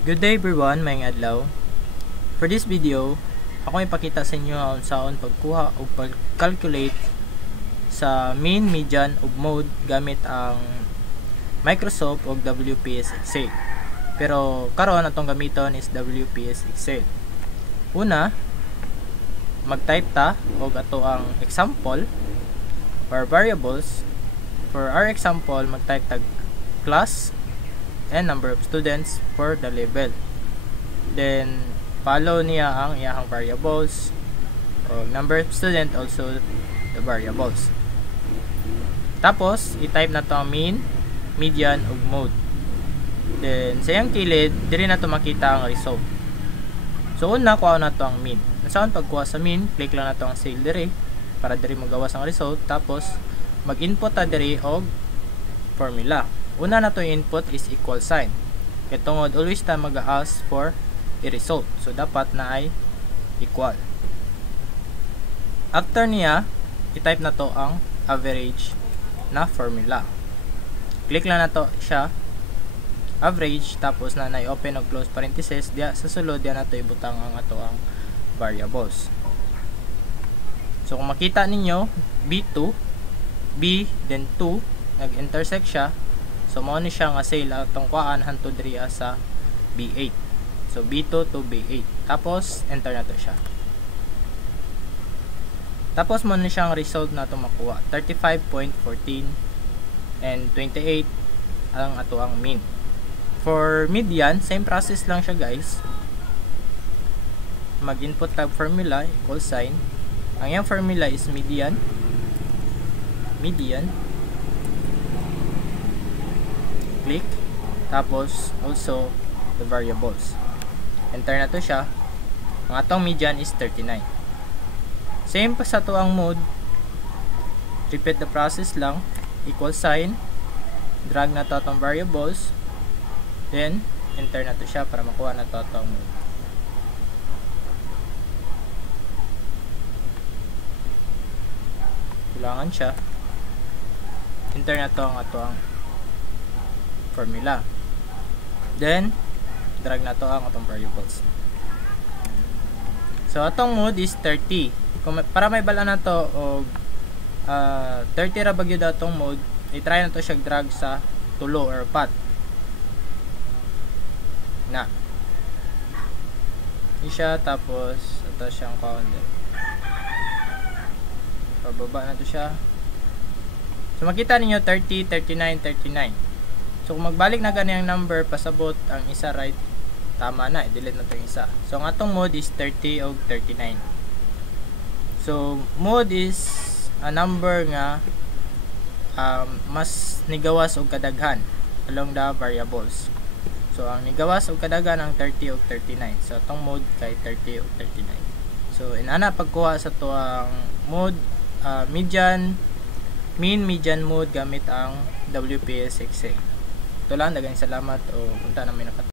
Good day everyone, mayong adlaw. For this video, ako ipakita sa inyo ang saon pagkuha o pag-calculate sa mean, median ug mode gamit ang Microsoft o WPS Excel. Pero karon atong gamiton is WPS Excel. Una, mag-type ta og ato ang example or variables. For our example, mag-type tag class and number of students for the level. Then follow niya ang iyahang variables o number of student, also the variables. Tapos i-type na to ang mean, median ug mode. Then sa iyang kilid diri na to makita ang result. So una kuha na to ang mean. Saan pagkuha sa mean, click lang na to ang cell diri para diri magawas ang result. Tapos mag-input ta diri og formula. Una na to input is equal sign. Kaya tungod always ta mag-ask for a result. So dapat na ay equal. After niya, i-type na to ang average na formula. Click lang na to siya, average, tapos na open o close parenthesis. Diya sa sulod diya na to ibutang ang ato ang variables. So kung makita ninyo, B2, B, then 2, nag-intersect siya. So mao ni siya nga sale atong kuan hantud diri sa B8. So B2 to B8. Tapos enter na to siya. Tapos mo ni siyang result na to makuha. 35.14 and 28 ang ato ang mean. For median, same process lang siya guys. Mag-input tag formula equal sign. Ang yang formula is median. Click, tapos also the variables. Enter na to siya. Ang atong median is 39. Same pa sa to ang mode. Repeat the process lang. Equal sign, drag na to atong variables, then enter na to siya para makuha na to atong mode. Kailangan siya. Enter na to ang ato ang formula. Then drag na to ang atong variables. So atong mode is 30. Para may bala na to og 30 ra bagyo datong mode, i-try na to siya drag sa tulo or path. Na. Siya, tapos ito siyang counter. Pababa na to siya. So makita ninyo 30, 39, 39. So kung magbalik na ganiyang number pasabot ang isa right, tama na, i-delete na to yung isa. So ang atong mode is 30 o 39. So mode is a number nga mas nigawas og kadaghan along the variables. So ang nigawas og kadaghan ang 30 o 39. So atong mode kay 30 o 39. So inana pagkuha sa to ang mode, median, mean, median mode gamit ang WPS Excel. Ito lang, daghang salamat o punta namin na